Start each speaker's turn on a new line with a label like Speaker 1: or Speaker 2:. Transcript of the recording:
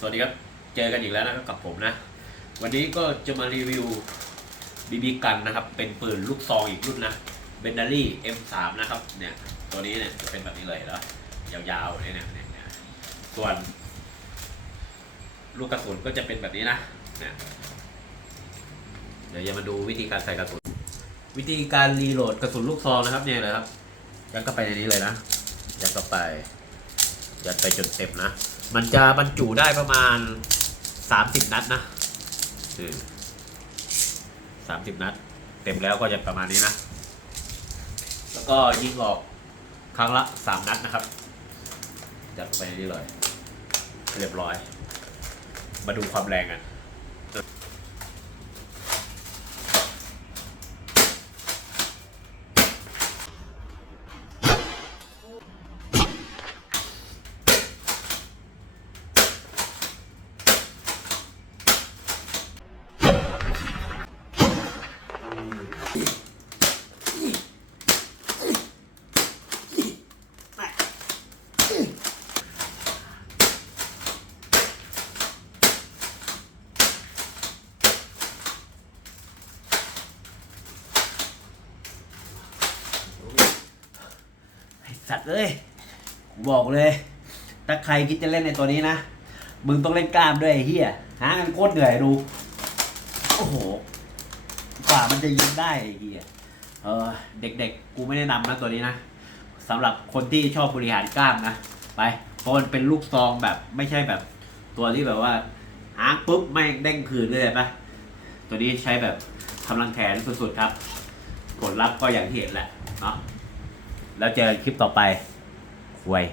Speaker 1: สวัสดีครับ เจอกันอีกแล้วนะครับกับผมนะ วันนี้ก็จะมารีวิวบีบีกันนะครับ เป็นปืนลูกซองอีกรุ่นนะเบนดารี่ M3 นะครับ เนี่ย ตัวนี้เนี่ยจะเป็นแบบนี้เลยแล้วยาวๆเนี่ยเนี่ยเนี่ยเนี่ยส่วน ลูกกระสุนก็จะเป็นแบบนี้นะ เนี่ย เดี๋ยวจะมาดูวิธีการใส่กระสุน วิธีการรีโหลดกระสุนลูกซองนะครับ เนี่ยนะครับ ยัดเข้าไปในนี้เลยนะ ยัดเข้าไป ยัดไปจนเต็มนะ มันจะบรรจุได้ประมาณสามสิบนัดนะสามสิบนัด เต็มแล้วก็จะประมาณนี้นะ แล้วก็ยิงออกครั้งละสามนัดนะครับ จัดไปนี้เลย เรียบร้อย มาดูความแรงกัน สัตว์เอ้ยกูบอกเลย ถ้าใครคิดจะเล่นในตัวนี้นะ มึงต้องเล่นกล้ามด้วยไอ้เฮียหาเงินโคตรเหนื่อยดู โอ้โหกว่ามันจะยิงได้ไอ้เฮียเออ เด็กๆ กูไม่แนะนำนะตัวนี้นะสำหรับคนที่ชอบบริหารกล้ามนะ ไป เพราะมันเป็นลูกซองแบบไม่ใช่แบบ ตัวที่แบบว่าหางปุ๊บไม่เด้งคืนเลยปะตัวนี้ใช้แบบกำลังแขนสุดๆครับ ผลลัพธ์ก็อย่างที่เห็นแหละเนาะ แล้วเจอกันคลิปต่อไปควย